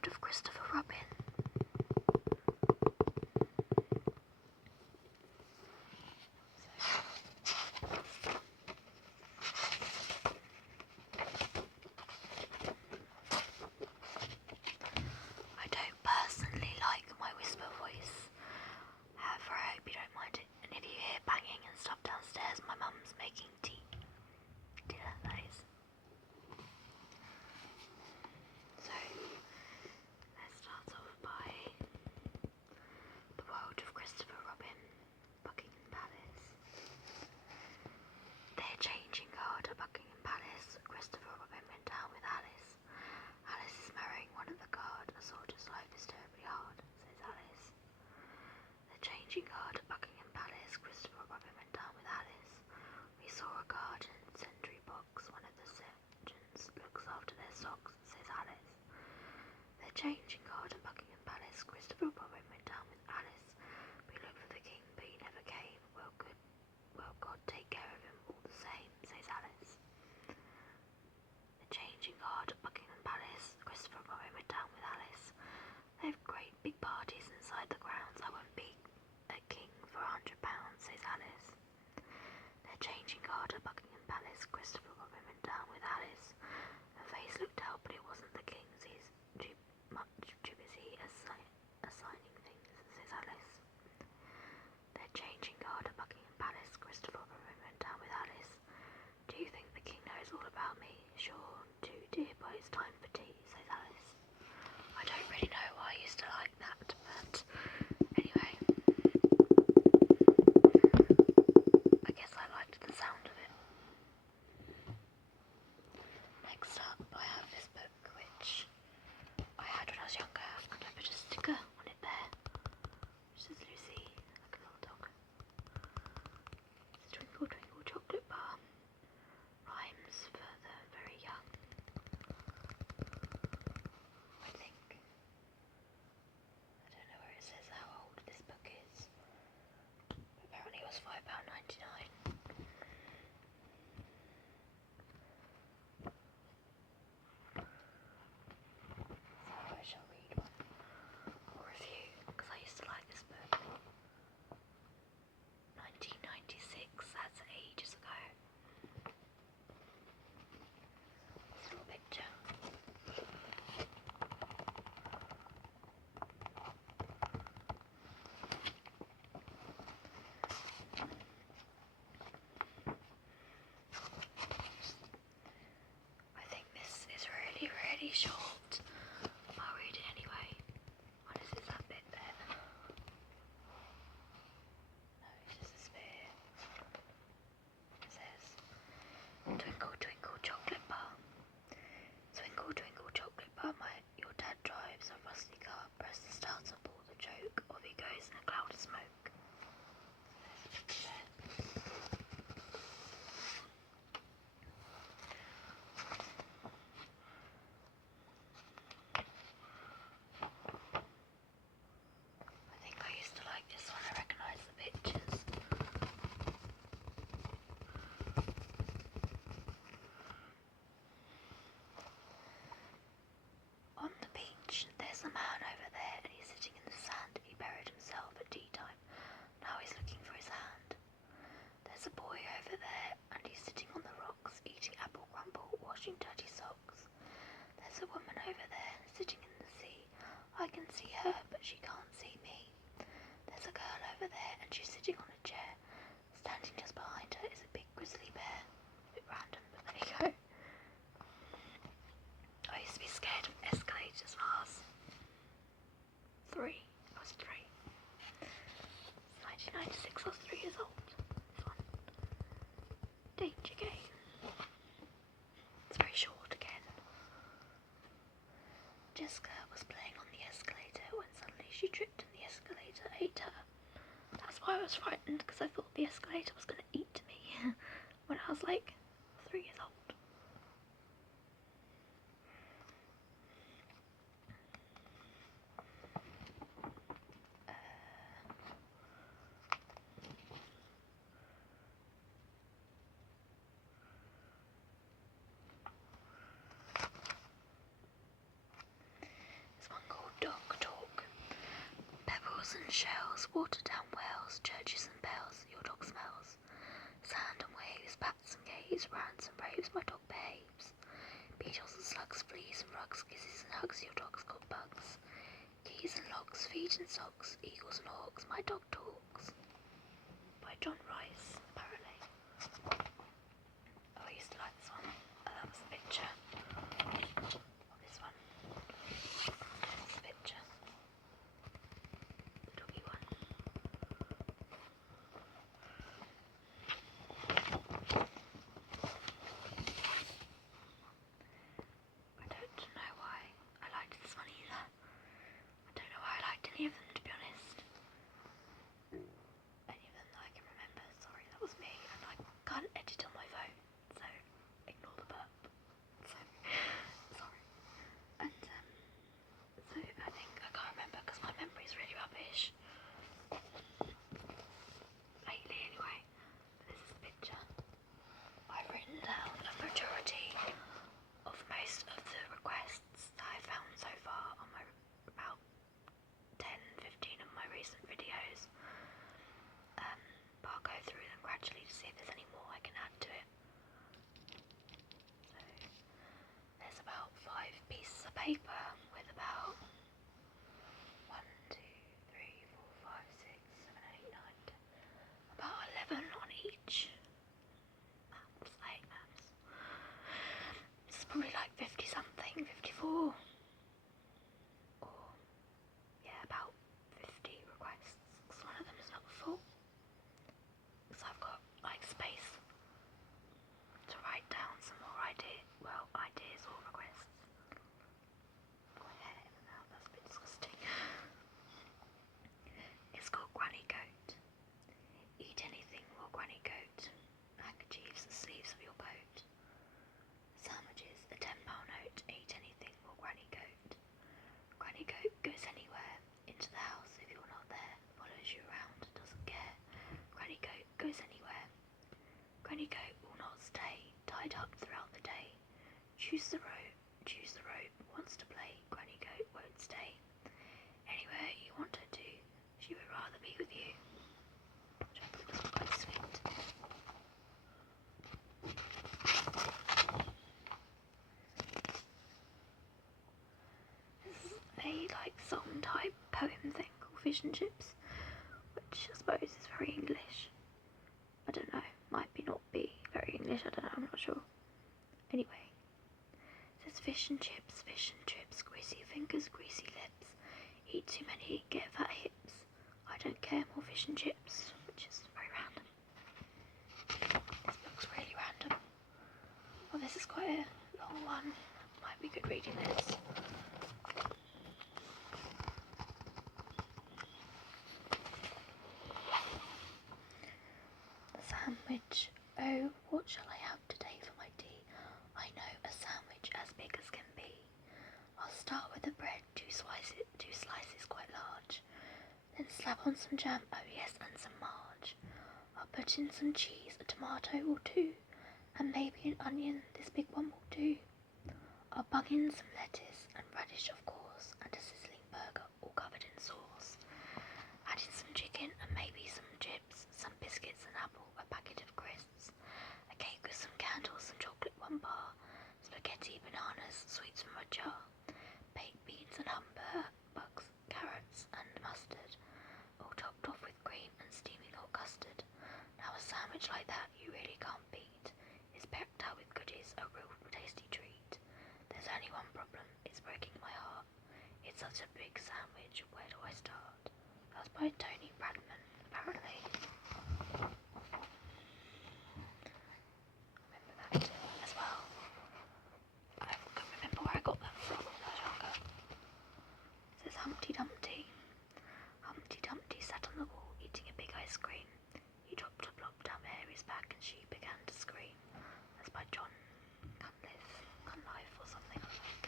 world of Christopher Robin. I don't personally like my whisper voice, however I hope you don't mind it, and if you hear banging and stuff downstairs, my mum's making tea. Dinner, that is. So, let's start off by the world of Christopher Robin, Buckingham Palace. They're changing guard at Buckingham Palace. Christopher Robin went down with Alice. Alice is marrying one of the guard. A soldier's life is terribly hard, says Alice. They're changing guard at Buckingham Palace. Christopher Robin went down with Alice. We saw a guard in a sentry box. One of the sergeants looks after their socks, says Alice. They're changing guard at Buckingham Palace. Christopher Robin went down with Alice. We looked for the king, but he never came. Well, God take care of him all the same, says Alice. They're changing guard at Buckingham Palace. Christopher Robin went down with Alice. They have great big parties inside the grounds. I won't be a king for £100, says Alice. They're changing guard at Buckingham Palace. Christopher Robin went down with Alice. Her face looked out, but it wasn't the king's. He's too busy assigning things, says Alice. They're changing guard at Buckingham Palace. Christopher Robin went down with Alice. Do you think the king knows all about me? Sure do, dear, but it's time for tea, says Alice. I don't really know why I used to like that, but anyway. I guess I liked the sound of it. Next up, I have this book, which I had when I was younger, and I put a sticker on it there, which says Lucy, like a little dog. It's Twinkle Twinkle Chocolate Bar. Rhymes for the very young, I think. I don't know where it says how old this book is, but apparently it was £5.99. So I shall read one or review, because I used to like this book. 1996, that's ages ago. This little picture. I think this is really, really short. I'll read it anyway. What is this, that bit there? No, it's just a spear. It says, Twinkle, twinkle, chocolate bar. Twinkle, twinkle, chocolate bar, your dad drives a rusty car. Press the start and pull the choke, off he goes in a cloud of smoke. I think I used to like this one. I recognise the pictures. On the beach, there's a man over there, and he's sitting in the sand. He buried himself at tea time. Now he's looking for his hand. There's a boy over there, and he's sitting on the rocks, eating apple crumble, washing dirty socks. There's a woman over there, sitting in the sea. I can see her, but she can't see me. There's a girl over there, and she's sitting on a chair. Standing just behind her is a big grizzly bear. A bit random, but there you go. I used to be scared of escalators when I was 3. I was 3. It's 1996, I was 3 years old. This one. Danger Game. It's very short again. Jessica was playing on the escalator when suddenly she tripped and the escalator ate her. That's why I was frightened, because I thought the escalator was going to eat me when I was like 3 years old. Seals and shells, water down wells, churches and bells, your dog smells. Sand and waves, bats and caves, rants and raves, my dog behaves. Beetles and slugs, fleas and rugs, kisses and hugs, your dog's got bugs. Keys and locks, feet and socks, eagles and hawks, my dog talks. By John Rice, apparently. Oh, I used to like this one. That was the picture. This one. That's the picture. The doggy one. I don't know why I liked this one either. I don't know why I liked any of them, to be honest. Any of them that I can remember. Sorry, that was me. And I can't edit on my phone, so ignore the burp. So, sorry. And, so I think I can't remember because my memory is really rubbish. Lately, anyway. But this is the picture. I've written down a majority of most of the requests that I've found so far on my about 10, 15 of my recent videos. But I'll go through them gradually to see if there's any more I can add to it. So there's about 5 pieces of paper with about 1, 2, 3, 4, 5, 6, 7, 8, 9, 10, about 11 on each. Maps, I hate maps. It's probably like 50 something, 54. Or, yeah, about 50 requests. Because one of them is not full. So I've got like space to write down some more ideas or requests. My hair in and out, that's a bit disgusting. It's called Granny Goat. Eat anything more Granny Goat. Handkerchiefs, the sleeves of your boat. Sandwiches, a £10 note. Eat anything more Granny Goat. Granny Goat goes anywhere. Into the house if you're not there. Follows you around, doesn't care. Granny Goat goes anywhere. Granny Goat will not stay, tied up throughout the day. Choose the rope, wants to play. Granny Goat won't stay. Anywhere you want her to, she would rather be with you. Which I thought was quite sweet. This is a song type poem thing called Fish and Chips, which I suppose is very English. I don't know, might not be very English, I don't know, I'm not sure. Anyway, it says fish and chips, greasy fingers, greasy lips. Eat too many, get fat hips. I don't care, more fish and chips, which is very random. This book's really random. Well, this is quite a long one. Might be good reading this. Sandwich. Oh, what shall I have today for my tea? I know a sandwich as big as can be. I'll start with the bread, two slices quite large. Then slap on some jam, oh yes, and some marge. I'll put in some cheese, a tomato or two, and maybe an onion, this big one will do. I'll bung in some lettuce and radish, of course, and a sizzling burger all covered in sauce. Add in some chicken and maybe some chips, some biscuits, an apple, a packet of crisps, a cake with some candles, some chocolate, 1 bar, spaghetti, bananas, sweets from a jar, baked beans and humbugs, carrots and mustard, all topped off with cream and steaming hot custard. Now a sandwich like that you really can't beat. It's packed out with goodies, a real tasty treat. There's only one problem, it's breaking my heart. It's such a big sandwich, where do I start? That was by Tony Bradman, apparently. Remember that as well. I can't remember where I got that from when I was younger. It says Humpty Dumpty. Humpty Dumpty sat on the wall eating a big ice cream. He dropped a blob down Mary's back and she began to scream. That's by John Cunliffe or something, I think.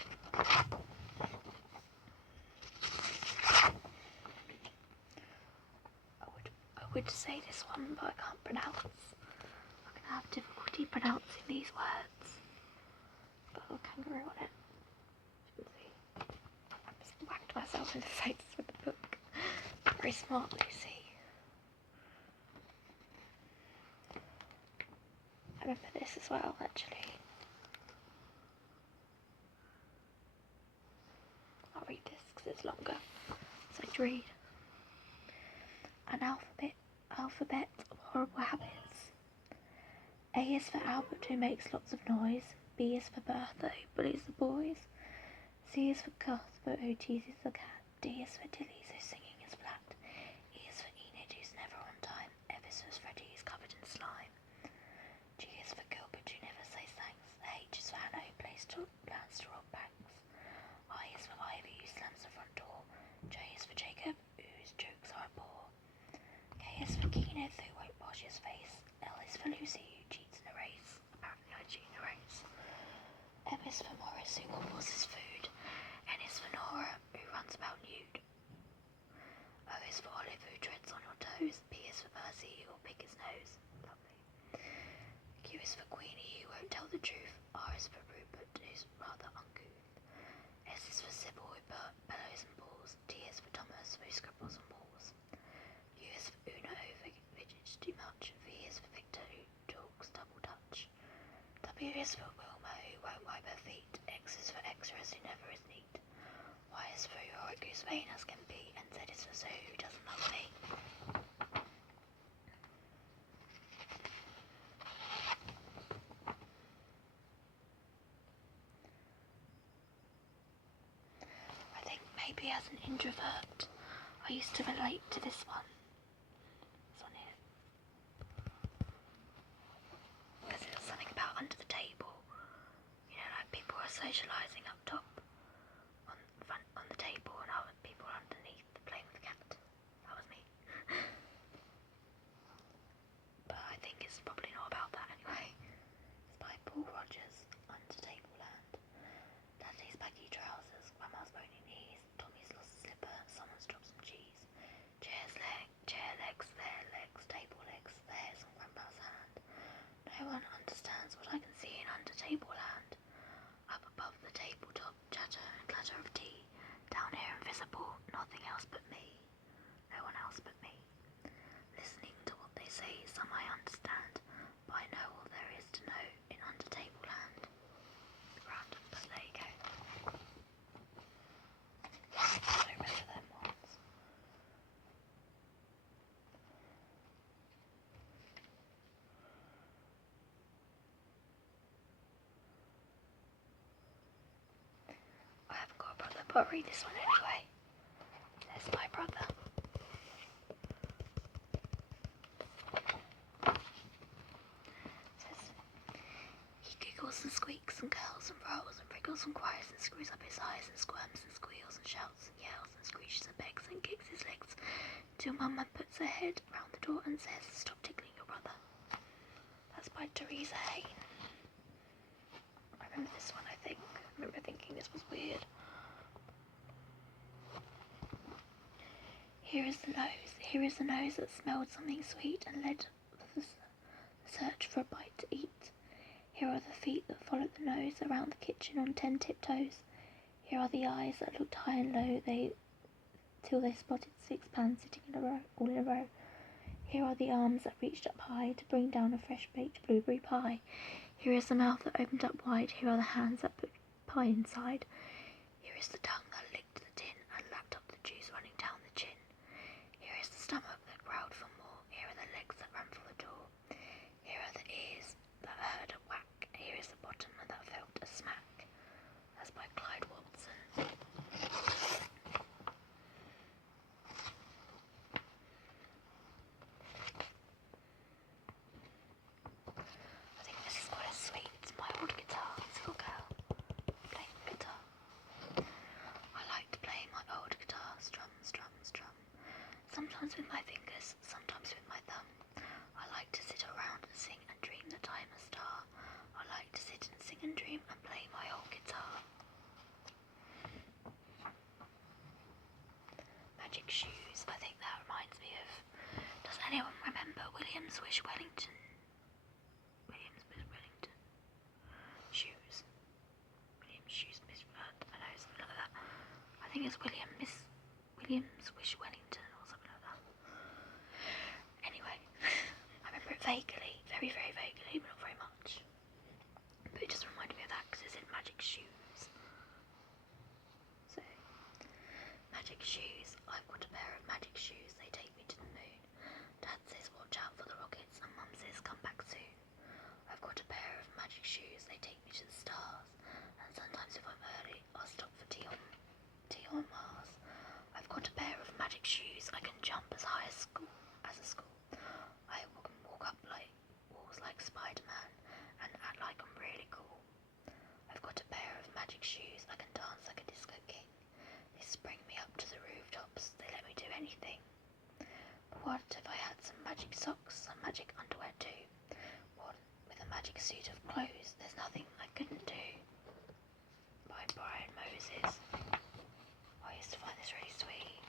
I would say this one, but I can't pronounce. I'm going to have difficulty pronouncing these words. Got a little kangaroo on it. You can see. I just whacked myself in the face with the book. very smart, Lucy. I remember this as well, actually. I'll read this because it's longer. So to read. An alphabet of horrible habits. A is for Albert, who makes lots of noise. B is for Bertha, who bullies the boys. C is for Cuthbert, who teases the cat. D is for Tilly, whose singing is flat. E is for Enid, who's never on time. F is for Freddy, who's covered in slime. G is for Gilbert, who never says thanks. H is for Hannah, who plans to rob banks. I is for Ivy, who slams the front door. J is for Jacob, whose jokes are a bore. K is for Kenneth, who won't wash his face. L is for Lucy, who cheats in a race. Apparently I cheat in a race. M is for Morris, who gobbles his food. N is for Nora, who runs about nude. O is for Olive, who treads on your toes. P is for Percy, who will pick his nose. Lovely. Q is for Queenie, who won't tell the truth. R is for Rupert, who's rather uncouth. S is for Sybil, who bellows and balls. T is for Thomas, who scribbles on walls. U is for Una, who fidgets too much. V is for Victor, who talks double dutch. W is for Wilma, who won't wipe her feet. X is for Extras, who never is neat. Y is for Yorick, who's vain as can be. And Z is for Sue, who doesn't love me. I think maybe as an introvert, I used to relate to this one. This one here. Because it was something about under the table. You know, like people were socialising up top on the table, and other people underneath playing with the cat. That was me. But I think it's probably not about that anyway. It's by Paul Rogers. Under Table Land. Daddy's baggy trousers, Grandma's bony knees, Tommy's lost a slipper, someone's dropped some cheese. Chair legs, their legs, table legs, theirs on Grandpa's hand. No one understands what I can see in Under Table Land. Up above the tabletop, chatter and clatter of tea. Down here invisible, nothing else but me. No one else but me. Listening to what they say, some I understand, but I know all there is to know in Under Table Land. Random, but there you go. I don't remember them ones. I haven't got a brother, but I'll read this one anyway. There's my brother. It says, he giggles and squeaks and curls and rolls and wriggles and cries and screws up his eyes and squirms and squeals and shouts and yells and screeches and begs and kicks his legs till Mama puts her head round the door and says, stop tickling your brother. That's by Teresa Hayne. I remember this one, I think. I remember thinking this was weird. Here is the nose that smelled something sweet and led the search for a bite to eat. Here are the feet that followed the nose around the kitchen on 10 tiptoes. Here are the eyes that looked high and low till they spotted 6 pans sitting in a row, all in a row. Here are the arms that reached up high to bring down a fresh baked blueberry pie. Here is the mouth that opened up wide. Here are the hands that put pie inside. Here is the tongue that licked the tin and lapped up the juice running down the chin. Here is the stomach that growled for more. Here are the legs that ran for the door. Here are the ears that heard a whack. Here is the bottom that felt a smack. That's by Clyde Watson. I think this is quite sweet. It's my old guitar. It's a little girl playing guitar. I like to play my old guitar, strum, strum, strum. Sometimes with my fingers, sometimes with my thumb. I like to sit around and sing and dream that I'm a star. I like to sit and sing and dream and play my old guitar. Magic shoes. I think that reminds me of... Does anyone remember Williams Wish Wellington? Williams Wish Wellington. Shoes. Williams Shoes. I know, something like that. I think it's Williams Wish Wellington or something like that. Vaguely, very, very vaguely, but not very much. But it just reminded me of that because it's in magic shoes. So, magic shoes. I've got a pair of magic shoes. They take me to the moon. Dad says watch out for the rockets and Mum says come back soon. I've got a pair of magic shoes. They take me to the stars. And sometimes if I'm early, I'll stop for tea on Mars. I've got a pair of magic shoes. I can jump as high as a school. I can walk up like walls like Spider-Man and act like I'm really cool. I've got a pair of magic shoes. I can dance like a disco king. They spring me up to the rooftops. They let me do anything. But what if I had some magic socks, some magic underwear too? What with a magic suit of clothes? There's nothing I couldn't do. By Brian Moses. I used to find this really sweet.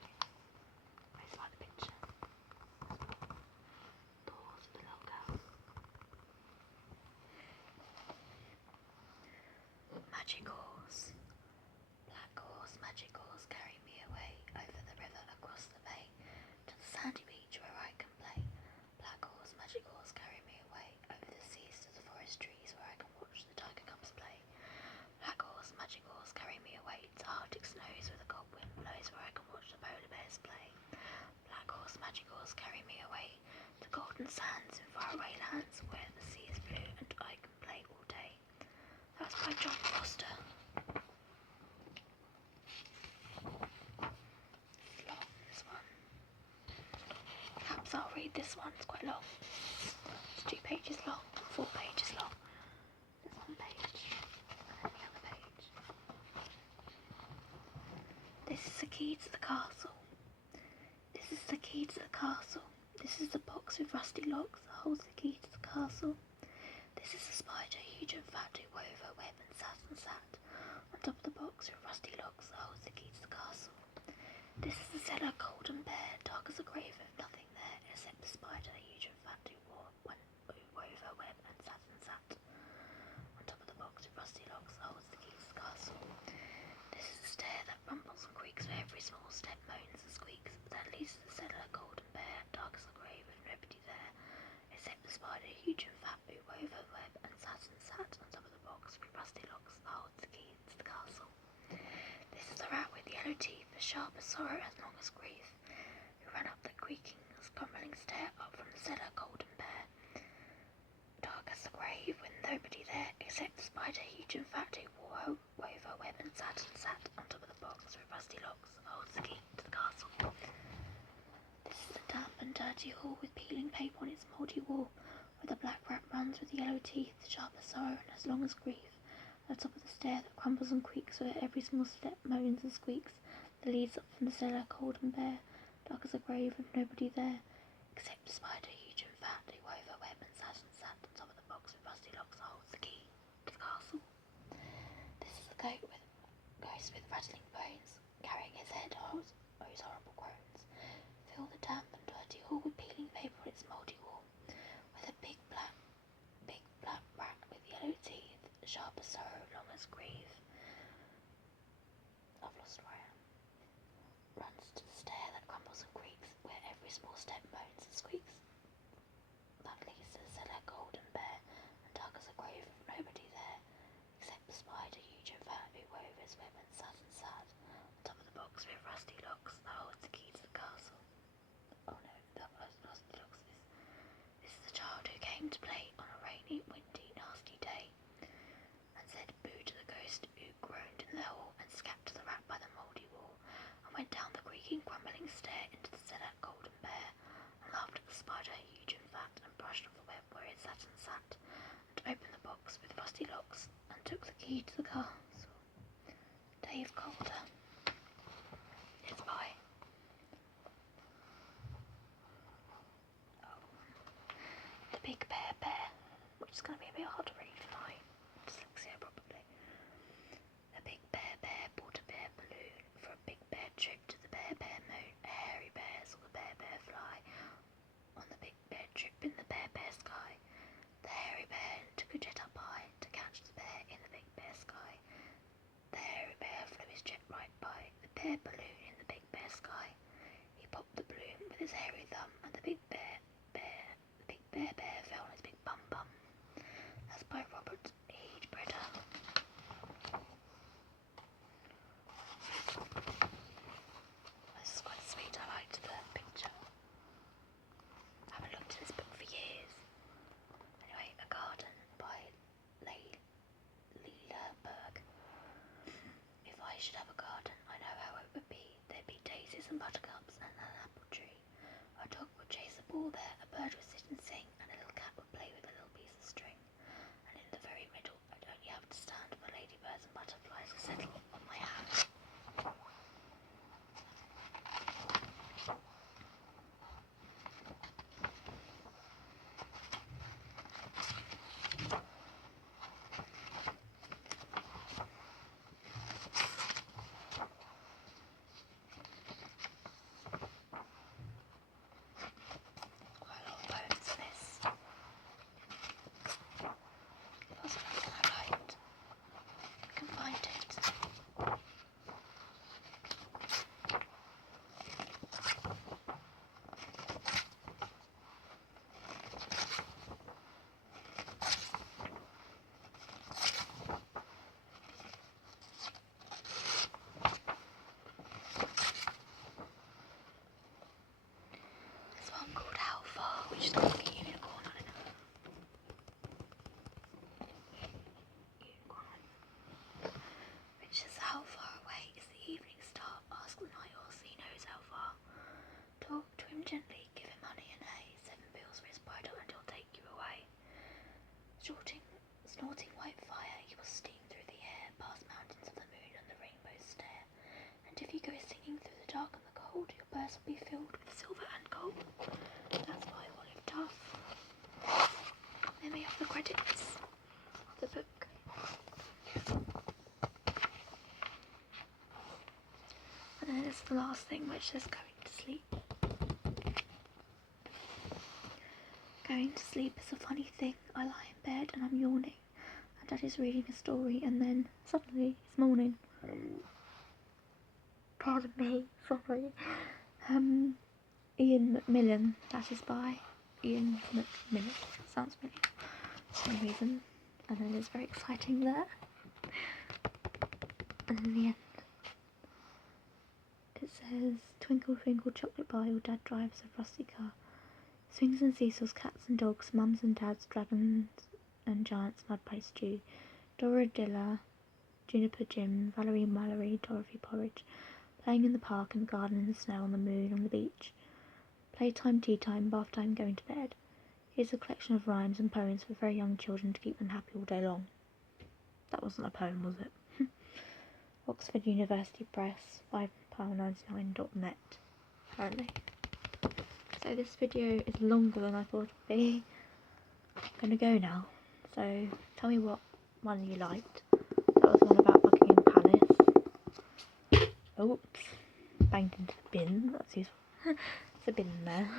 I just like the picture. Doors with the little girl. Magic horse. Black horse, magic horse, carry me away over the river, across the bay, to the sandy beach where I can play. Black horse, magic horse, carry me away over the seas to the forest trees where I can watch the tiger cubs play. Black horse, magic horse, carry me away to Arctic snows where the cold wind blows where I can watch the polar bears play. Black horse, magic horse, carry me away to golden sands in faraway lands where the sea is blue and I can play all day. That was by John Foster. Long, this one. Perhaps I'll read this one, it's quite long. It's 2 pages long, 4 pages long. There's 1 page, and then the other page. This is the key to the castle. This is the key to the castle. This is the box with rusty locks that holds the key to the castle. This is the spider, huge and fat, who wove her web and sat on top of the box with rusty locks that holds the key to the castle. This is the cellar, cold and bare, dark as a grave with nothing there except the spider, huge and fat, who wove her web and sat on top of the box with rusty locks that holds the key to the castle. This is the stair that rumbles and creaks where every small step moans and squeaks, that leads to the cellar, cold and bare, dark as a grave with nobody there except the spider, huge and fat, who wove her web and sat on top of the box with rusty locks that holds the key to the castle. This is the rat with yellow teeth, as sharp as sorrow, as long as grief, who ran up the creaking, crumbling stair up from the cellar, cold and bare, dark as the grave, with nobody there except the spider, huge and fat, who wove her web and sat on top of the box with rusty locks that holds the key to the castle. This is the damp and dirty hall with peeling paper on its mouldy wall, where the black rat runs with yellow teeth, sharp as sorrow and as long as grief. At the top of the stair that crumbles and creaks, where every small step moans and squeaks, that leads up from the cellar, cold and bare, dark as a grave with nobody there except the spider, huge and fat, who wove her web and sat on top of the box with rusty locks that holds the key to the castle. This is the ghost with rattling bones, carrying his head holds horrible groans. Fill the damp and dirty hall with peeling paper on its mouldy wall, with a big black rat with yellow teeth, sharp as sorrow, long as grief. I've lost where I am. Runs to the stair that crumbles and creaks, where every small step moans and squeaks. That leads to the cellar, cold and bare, and dark as a grave with nobody there except the spider, huge and fat, who wove his web and sat on top of the box with rusty locks that holds the key to the castle. Oh no, that was rusty locks. This is the child who came to play on a rainy, windy, nasty day, and said boo to the ghost who groaned in the hall and scamped to the rat by the mouldy wall, and went down the creaking, crumbling stair into the cellar, cold and bare, and laughed at the spider, huge and fat, and brushed off the web where it sat, and opened the box with rusty locks, and took the key to the castle. Dave Calder. It's by The Big Bear Bear, which is going to be a bit hard to read for my dyslexia probably. A big bear bought a bear balloon for a big bear trip to the Bear moon. A hairy bear saw the bear fly on the big bear trip in the bear sky. The hairy bear took a jet up high to catch the bear in the big bear sky. The hairy bear flew his jet right by the bear balloon in the big bear sky. He popped the balloon with his hairy thumb, and the big bear and buttercups and an apple tree. A dog would chase a ball there, a bird would sit and sing, and a little cat would play with a little piece of string. And in the very middle, I'd only have to stand for ladybirds and butterflies to settle on my hand. Quite a lot of poems in this. There was something I liked. I can find it. There's one called How Far, which has got like a unicorn on it. Unicorn. Which is how far away is the evening star? Ask the night horse, he knows how far. Talk to him gently, give him honey and hay, 7 pills for his bridle and he'll take you away. Snorting white fire, he will steam through the air, past mountains of the moon and the rainbow's stare. And if you go singing through the dark and the cold, your purse will be filled with silver and gold. That's by Olive Duff. Then we have the credits of the book. And then there's the last thing, which says going to sleep. Going to sleep is a funny thing. I lie in bed and I'm yawning, and Daddy's reading a story, and then suddenly it's morning. Pardon me, sorry. Ian McMillan, that is by Ian McMillan. Sounds familiar for some reason. And then it's very exciting there. And in the end, it says, twinkle twinkle chocolate bar, your dad drives a rusty car. Swings and seesaws, cats and dogs, mums and dads, dragons and giants, mud pie stew, Dora Dilla, Juniper Jim, Valerie Mallory, Dorothy Porridge, playing in the park, in the garden, in the snow, on the moon, on the beach, playtime, tea time, bath time, going to bed. Here's a collection of rhymes and poems for very young children to keep them happy all day long. That wasn't a poem, was it? Oxford University Press, £5.99.net, apparently. So this video is longer than I thought it would be. I'm gonna go now. So tell me what one you liked. That was one about Buckingham Palace. Oops, banged into the bin. That's useful. There's a bin in there.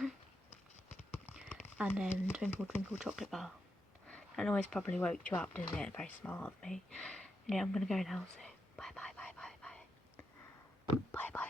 And then Twinkle Twinkle Chocolate Bar. That noise probably woke you up, didn't it? Very smart of me. Anyway, I'm gonna go now. So bye bye bye bye bye. Bye bye